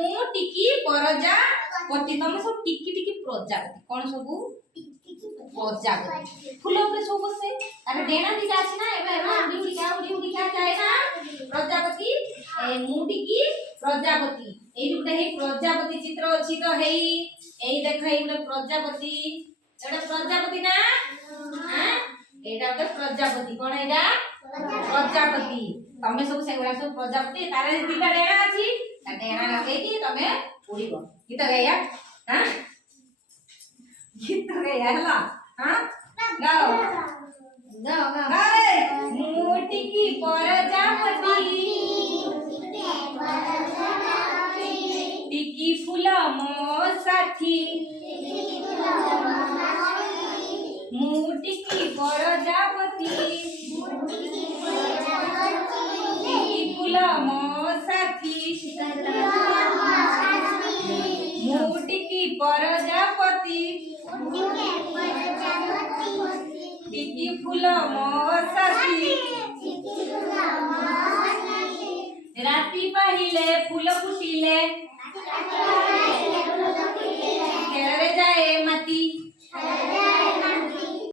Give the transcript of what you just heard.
मु टिकी प्रजापति तुम सब टिकी टिकी प्रजापति कौन सब प्रजापति फूल ऊपर सब बसे अरे डेना दिखा अछि ना एबे उडी उडी का जाए ना प्रजापति ए मु टिकी प्रजापति एई गुटे हे प्रजापति चित्र अछि तो हेई एई देख हेई गुटे प्रजापति एटा प्रजापति ना हां एटा गुटे प्रजापति कोन एटा प्रजापति तमे सब सेगुरा सब प्रजापति तारे दिबा डेना अछि ता डेना लगे कि तमे उड़ीबो गीत गाया हां गीत गाया हला हां गाओ गाओ गाओ मोटी की प्रजापति टिकी फूल मो साथी मोटी की प्रजापति टिकी फूल मो साथी मोटी की